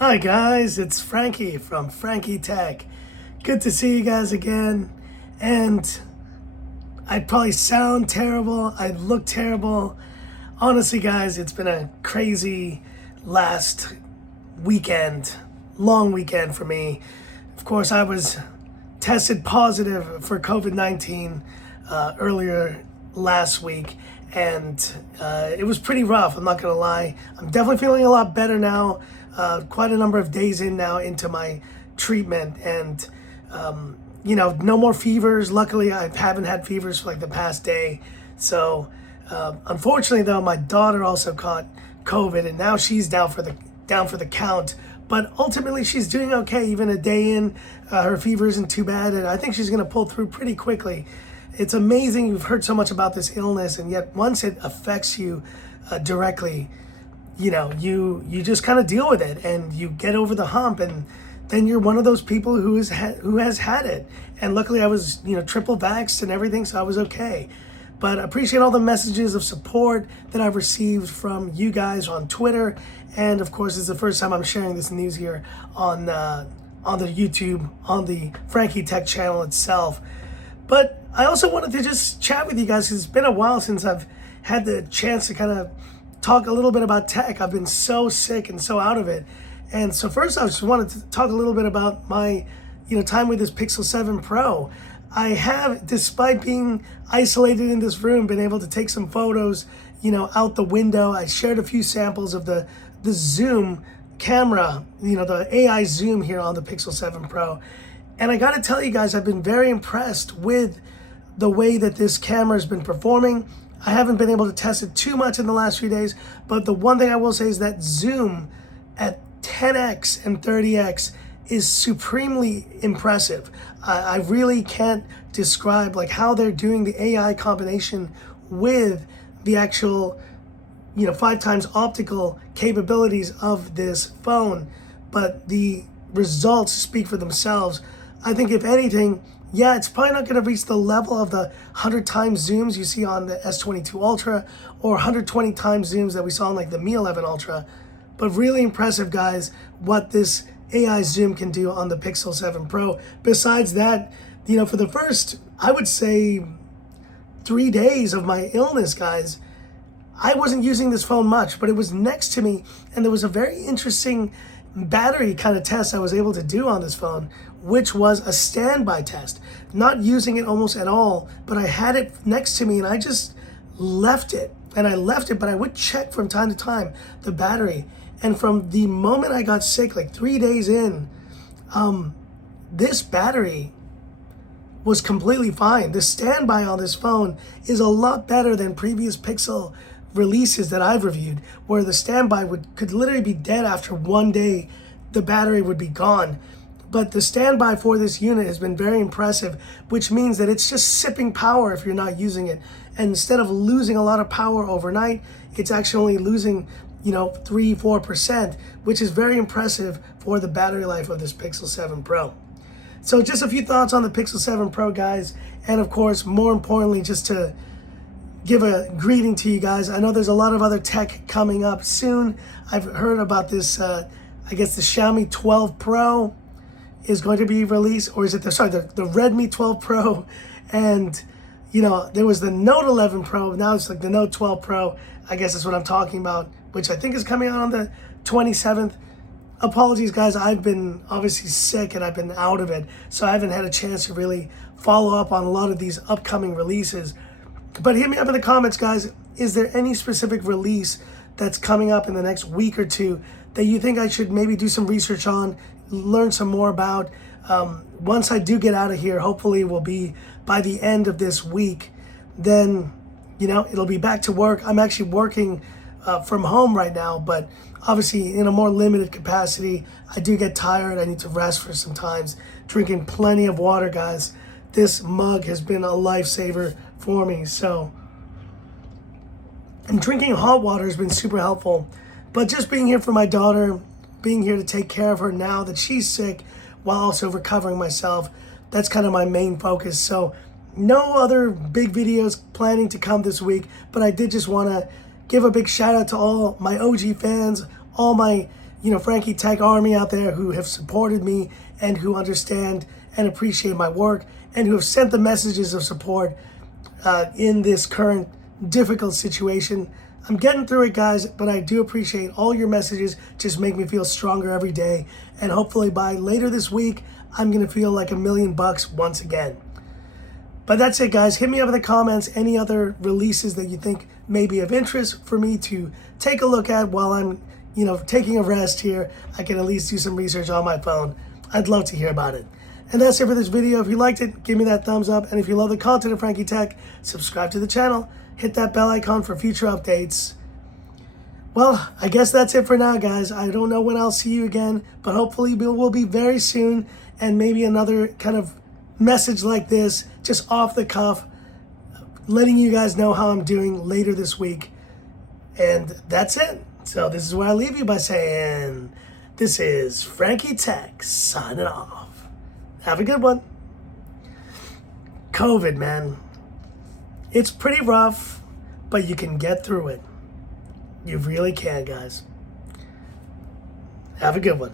Hi guys, it's Frankie from Frankie Tech. Good to see you guys again. And I probably sound terrible, I look terrible. Honestly guys, it's been a crazy last weekend, long weekend for me. Of course, I was tested positive for COVID-19 earlier last week, and it was pretty rough, I'm not gonna lie. I'm definitely feeling a lot better now, quite a number of days in now into my treatment, and no more fevers. Luckily, I haven't had fevers for like the past day. So unfortunately though, my daughter also caught COVID, and now she's down for the count. But ultimately, she's doing okay. Even a day in, her fever isn't too bad, and I think she's going to pull through pretty quickly. It's amazing. You've heard so much about this illness, and yet once it affects you directly, you just kind of deal with it, and you get over the hump, and then you're one of those people who has had it. And luckily, I was triple vaxxed and everything, so I was okay. But I appreciate all the messages of support that I've received from you guys on Twitter. And of course, it's the first time I'm sharing this news here on the YouTube, on the Frankie Tech channel itself. But I also wanted to just chat with you guys, because it's been a while since I've had the chance to kind of talk a little bit about tech. I've been so sick and so out of it. And so first, I just wanted to talk a little bit about my time with this Pixel 7 Pro. I have, despite being isolated in this room, been able to take some photos, out the window. I shared a few samples of the zoom camera, the AI zoom here on the Pixel 7 Pro. And I gotta tell you guys, I've been very impressed with the way that this camera has been performing. I haven't been able to test it too much in the last few days, but the one thing I will say is that zoom at 10x and 30x is supremely impressive. I really can't describe like how they're doing the AI combination with the actual 5 times optical capabilities of this phone, but the results speak for themselves. I think if anything, yeah, it's probably not going to reach the level of the 100 times zooms you see on the S22 Ultra or 120 times zooms that we saw on like the Mi 11 Ultra, but really impressive, guys, what this AI zoom can do on the Pixel 7 Pro. Besides that, for the first, I would say 3 days of my illness, guys, I wasn't using this phone much, but it was next to me, and there was a very interesting battery kind of test I was able to do on this phone, which was a standby test. Not using it almost at all, but I had it next to me, and I just left it. And I left it, but I would check from time to time the battery. And from the moment I got sick, like 3 days in, this battery was completely fine. The standby on this phone is a lot better than previous Pixel releases that I've reviewed, where the standby could literally be dead after 1 day, the battery would be gone. But the standby for this unit has been very impressive, which means that it's just sipping power if you're not using it. And instead of losing a lot of power overnight, it's actually only losing 3-4%, which is very impressive for the battery life of this Pixel 7 Pro. So just a few thoughts on the Pixel 7 Pro, guys. And of course, more importantly, just to give a greeting to you guys. I know there's a lot of other tech coming up soon. I've heard about this, I guess the Xiaomi 12 Pro is going to be released, or is it the Redmi 12 Pro, and there was the Note 11 Pro, now it's like the Note 12 Pro, I guess that's what I'm talking about, which I think is coming out on the 27th. Apologies, guys, I've been obviously sick and I've been out of it, so I haven't had a chance to really follow up on a lot of these upcoming releases. But hit me up in the comments, guys. Is there any specific release that's coming up in the next week or two that you think I should maybe do some research on, learn some more about? Once I do get out of here, hopefully will be by the end of this week, then it'll be back to work. I'm actually working from home right now, but obviously in a more limited capacity. I do get tired. I need to rest for some times. Drinking plenty of water, guys. This mug has been a lifesaver for me. So, and drinking hot water has been super helpful. But just being here for my daughter, being here to take care of her now that she's sick, while also recovering myself, that's kind of my main focus. So no other big videos planning to come this week, but I did just want to give a big shout out to all my OG fans, all my Frankie Tech Army out there who have supported me and who understand and appreciate my work and who have sent the messages of support in this current difficult situation. I'm getting through it, guys, but I do appreciate all your messages. Just make me feel stronger every day. And hopefully by later this week, I'm going to feel like $1,000,000 once again. But that's it, guys. Hit me up in the comments any other releases that you think may be of interest for me to take a look at while I'm, taking a rest here. I can at least do some research on my phone. I'd love to hear about it. And that's it for this video. If you liked it, give me that thumbs up. And if you love the content of Frankie Tech, subscribe to the channel. Hit that bell icon for future updates. Well, I guess that's it for now, guys. I don't know when I'll see you again, but hopefully we'll be very soon. And maybe another kind of message like this, just off the cuff, letting you guys know how I'm doing later this week. And that's it. So this is where I leave you by saying, this is Frankie Tech signing off. Have a good one. COVID, man. It's pretty rough, but you can get through it. You really can, guys. Have a good one.